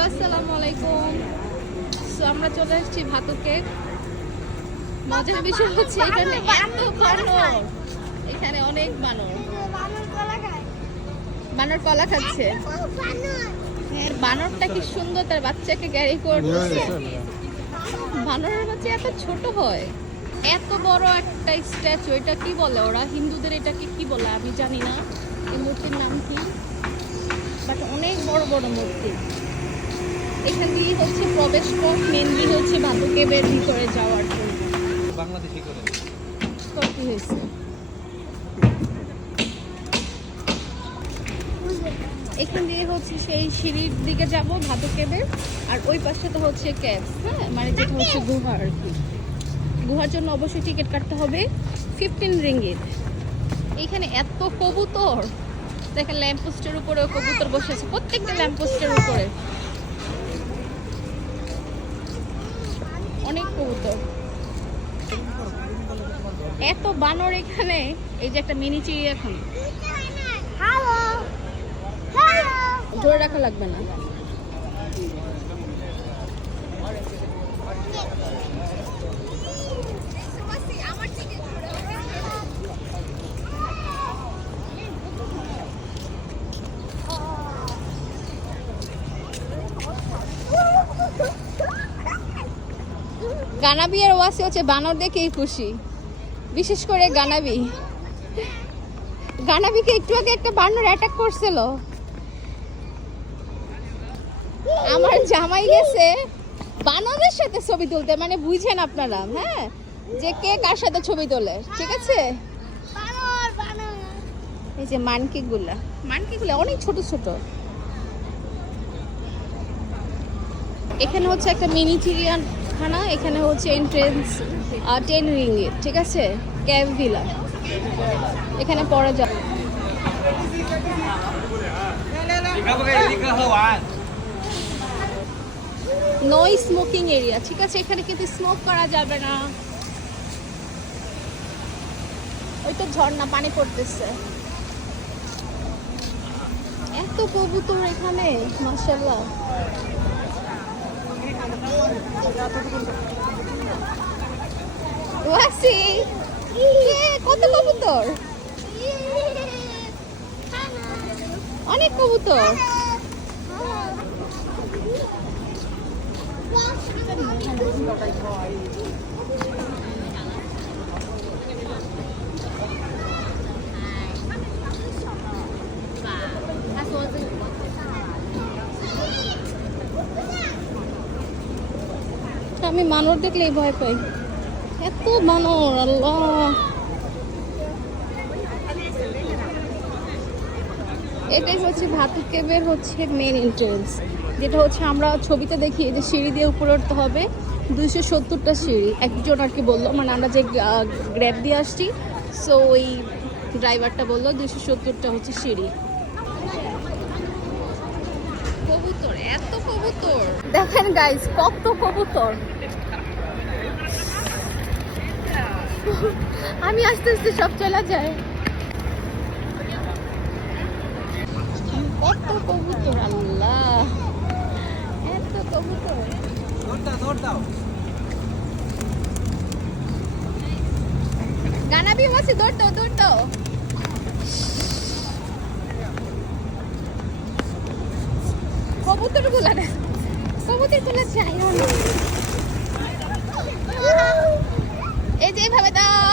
Hello, আসসালামু আলাইকুম। So আমরা চলে এসেছি ভাতুকে। মজার বিষয় হচ্ছে এখানে এত বানর, এখানে অনেক বানর। বানর কলা খাচ্ছে। হ্যাঁ, বানরটা কি সুন্দর, তার বাচ্চাকে ক্যারি করতেছে। বানরের বাচ্চা এত ছোট হয়। এত বড় একটা স্ট্যাচু, এটা কি বলে ওরা হিন্দুদের, এটাকে কি বলে আমি জানি না, এই মূর্তির নাম কি, বাট অনেক বড় বড় মূর্তি। এখান দিয়ে হচ্ছে প্রবেশ পথ, মেনলি হচ্ছে ভাতুকে বের ভিতরে যাওয়ার জন্য। বাংলাদেশি করে কি হয়েছে? এখান দিয়ে হচ্ছে সেই সিঁড়ির দিকে যাব ভাতুকেবের, আর ওই পাশে তো হচ্ছে ক্যাবস, হ্যাঁ মানে যেটা হচ্ছে গুহা আর কি। গুহার জন্য অবশ্যই টিকিট কাটতে হবে 15 রিঙ্গিট। এখানে এত কবুতর, দেখেন ল্যাম্পপোস্টের উপরেও কবুতর বসেছে, প্রত্যেকটা ল্যাম্পপোস্টের উপরে অনেক কবুতর। এত বানর এখানে। এই যে একটা মিনি চিড়িয়াখানা, ধরে রাখা লাগবে না। গানাবি আর ওয়াসি হচ্ছে বানর দেখেই খুশি, বিশেষ করে গানাবি। গানাবিকে একটু আগে একটা বানর অ্যাটাক করছিল। আমার জামাই গেছে বানরের সাথে ছবি তুলতে, মানে বুঝেন আপনারা, হ্যাঁ, যে কে কার সাথে ছবি তোলে, ঠিক আছে। এই যে মানকিগুলা অনেক ছোট ছোট। এখানে হচ্ছে একটা মিনি চিড়িয়াখানা, এখানে হচ্ছে এন্ট্রেন্স 10 রিঙ্গিট, ঠিক আছে। ক্যাব ভিলা, এখানে পড়া যায়। নো স্মোকিং এরিয়া, ঠিক আছে, এখানে কিন্তু স্মোক করা যাবে না। ওই তো ঝর্ণা, পানি পড়তেছে। এত কবুতর এখানে, মাশাআল্লাহ। ওয়াসি, কত কবুতর, অনেক কবুতর। আমি বানর দেখলেই ভয় পাই, এত বানর, আল্লাহ। এটাই হচ্ছে ভাতুকেবের হচ্ছে মেন এন্ট্রেন্স, যেটা হচ্ছে আমরা ছবিতে দেখি যে সিঁড়ি দিয়ে উপরে উঠতে হবে। 270টা সিঁড়ি একজন আর কি বললো, মানে আমরা যে গ্র্যাব দিয়ে আসছি, সো ওই ড্রাইভারটা বললো 270টা হচ্ছে সিঁড়ি। কবুতর, এত কবুতর দেখেন গাইস, কত কবুতর। আমি আস্তে আস্তে সব চলে যায়। কত কবুতর, আল্লাহ, এত কবুতর। গানাবি ওয়াসি, দৌড় দাও, দৌড় দাও। কবুতর গুলা না, কবুতর গুলা চাই। এই যে এইভাবে দাও।